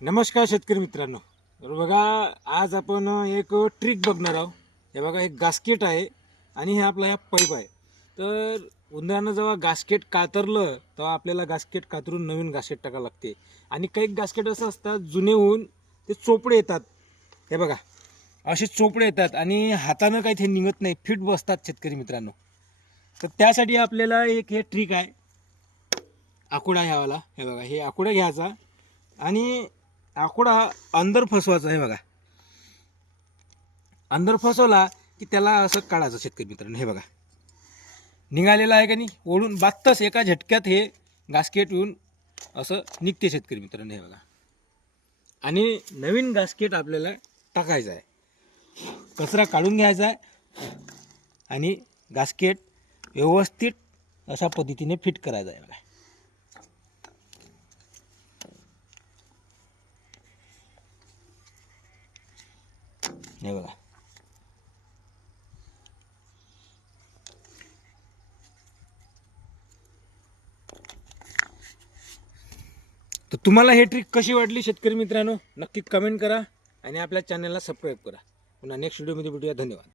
नमस्कार शेतकरी मित्रांनो. तर बघा आज आपण एक ट्रिक बघणार आहोत. हे बघा एक गास्केट आहे आणि हे आपला ह्या पाईप आहे. तर उंदरानं जेव्हा गास्केट कातरलं तेव्हा आपल्याला गास्केट कातरून नवीन गास्केट टाकावं लागते. आणि काही गास्केट असं असतात जुने होऊन ते चोपडे येतात. हे बघा असे चोपडे येतात आणि हातानं काही ते निघत नाही फिट बसतात शेतकरी मित्रांनो. तर त्यासाठी आपल्याला एक हे ट्रिक आहे. आकुडा घ्यावाला. हे बघा हे आकुडा घ्यायचा. आणि आकुडा अंदर फसवायचा आहे बघा. अंदर फसवला की त्याला असं काढायचं शेतकरी मित्रांनो हे बघा. निघालेलं आहे का नाही? ओढून बात्तच एका झटक्यात हे गास्केट येऊन असं निघते शेतकरी मित्रांनो हे बघा. आणि नवीन गास्केट आपल्याला टाकायचं आहे. कचरा काढून घ्यायचा आहे आणि गास्केट व्यवस्थित अशा पद्धतीने फिट करायचं आहे बघा. हे बघा. तर तुम्हाला हे ट्रिक कशी वाटली शेतकरी मित्रांनो? नक्की कमेंट करा आणि आपल्या चॅनलला सबस्क्राईब करा. पुन्हा नेक्स्ट व्हिडिओमध्ये भेटूया. धन्यवाद.